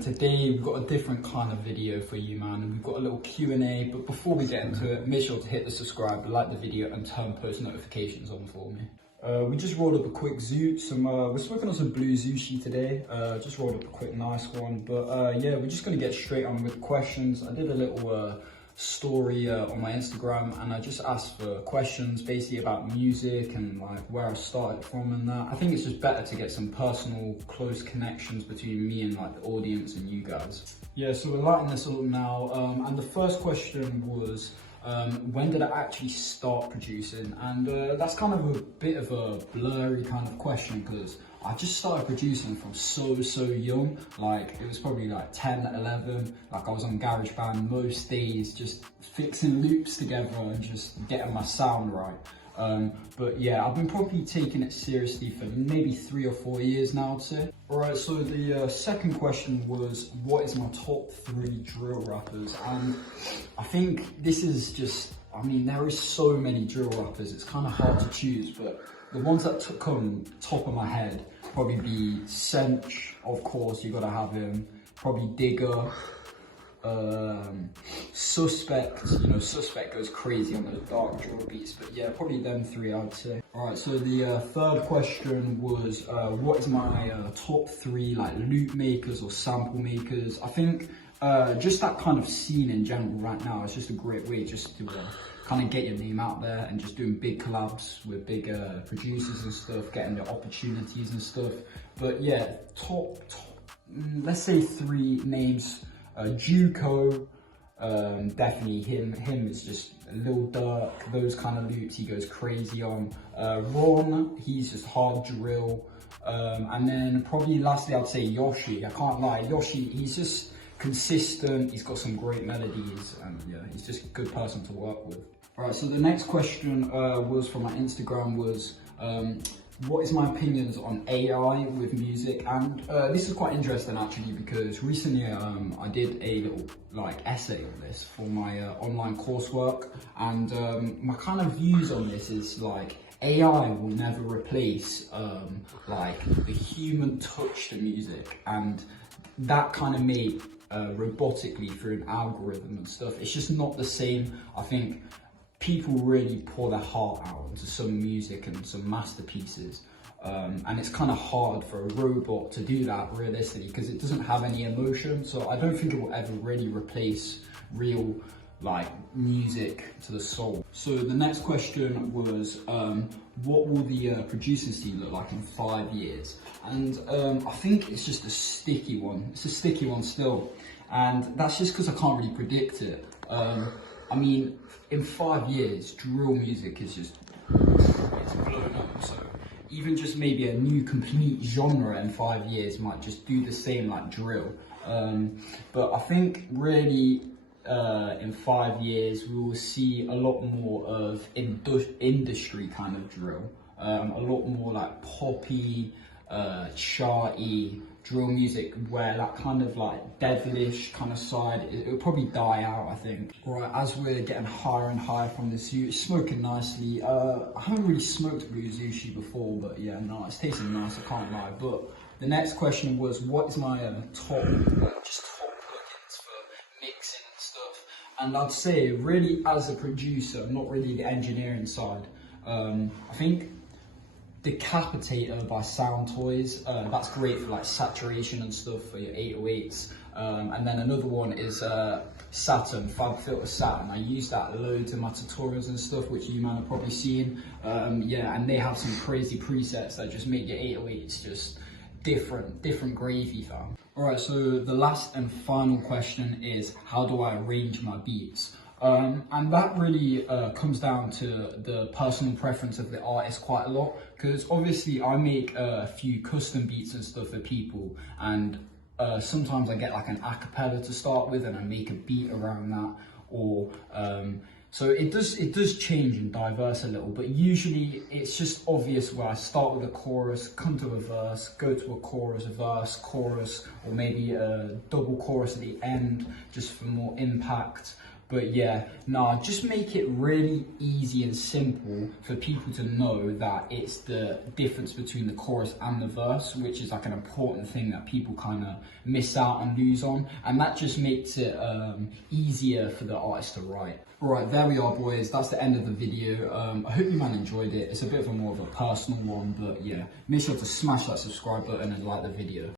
Today we've got a different kind of video for you, man, and we've got a little Q&A, but before we get into it, make sure to hit the subscribe, like the video and turn post notifications on for me. We just rolled up a quick zoot, we're smoking on some blue sushi today, just rolled up a quick nice one, but yeah, we're just going to get straight on with questions. I did a little story on my Instagram and I just asked for questions basically about music and like where I started from and that. I think it's just better to get some personal close connections between me and like the audience and you guys. Yeah, so we're lighting this up now, and the first question was when did I actually start producing? And that's kind of a bit of a blurry kind of question because I just started producing from so young. Like it was probably like 10, 11, like I was on GarageBand most days just fixing loops together and just getting my sound right. But yeah, I've been probably taking it seriously for maybe 3 or 4 years now, I'd say. Alright, so the second question was, what is my top 3 drill rappers? And I think this is just, I mean, there is so many drill rappers, it's kind of hard to choose, but the ones that come top of my head probably be Sench, of course, you gotta have him, probably Digger, Suspect, you know, Suspect goes crazy on those dark drill beats, but yeah, probably them 3 I'd say. Alright, so the third question was, what is my top 3 like loop makers or sample makers? I think just that kind of scene in general right now is just a great way just to kind of get your name out there and just doing big collabs with big producers and stuff, getting the opportunities and stuff. But yeah, top let's say 3 names. Juco, definitely him is just Lil Durk, those kind of loops he goes crazy on. Ron, he's just hard drill. And then probably lastly I'd say Yoshi. I can't lie, Yoshi, he's just consistent, he's got some great melodies, and yeah, he's just a good person to work with. Alright, so the next question was from my Instagram was, what is my opinions on AI with music? And this is quite interesting actually because recently I did a little like essay on this for my online coursework, and my kind of views on this is like AI will never replace like the human touch to music, and that kind of made robotically through an algorithm and stuff. It's just not the same. I think people really pour their heart out into some music and some masterpieces, and it's kind of hard for a robot to do that realistically because it doesn't have any emotion. So I don't think it will ever really replace real like music to the soul. So the next question was, what will the producing scene look like in 5 years? And I think it's just a sticky one. It's a sticky one still, and that's just because I can't really predict it. I mean, in 5 years, drill music is just, it's blown up. So even just maybe a new complete genre in 5 years might just do the same like drill. But I think really in 5 years, we will see a lot more of industry kind of drill. A lot more like poppy, charty drill music, where that kind of like devilish kind of side, it'll probably die out, I think. Right, as we're getting higher and higher from this zoot, it's smoking nicely. I haven't really smoked blue sushi before, but yeah, no, it's tasting nice, I can't lie. But the next question was, what is my top plugins for mixing and stuff? And I'd say, really, as a producer, not really the engineering side, I think Decapitator by Sound Toys, that's great for like saturation and stuff for your 808s. And then another one is Saturn, Fab Filter Saturn. I use that loads in my tutorials and stuff, which you man have probably seen. Yeah, and they have some crazy presets that just make your 808s just different gravy, fam. Alright, so the last and final question is, how do I arrange my beats? And that really comes down to the personal preference of the artist quite a lot, because obviously I make a few custom beats and stuff for people, and sometimes I get like an a cappella to start with and I make a beat around that, or so it does change and diverse a little, but usually it's just obvious where I start with a chorus, come to a verse, go to a chorus, verse, chorus, or maybe a double chorus at the end just for more impact. But yeah, nah, just make it really easy and simple for people to know that it's the difference between the chorus and the verse, which is like an important thing that people kind of miss out and lose on. And that just makes it easier for the artist to write. Alright, there we are, boys. That's the end of the video. I hope you man enjoyed it. It's a bit of a more of a personal one, but yeah, make sure to smash that subscribe button and like the video.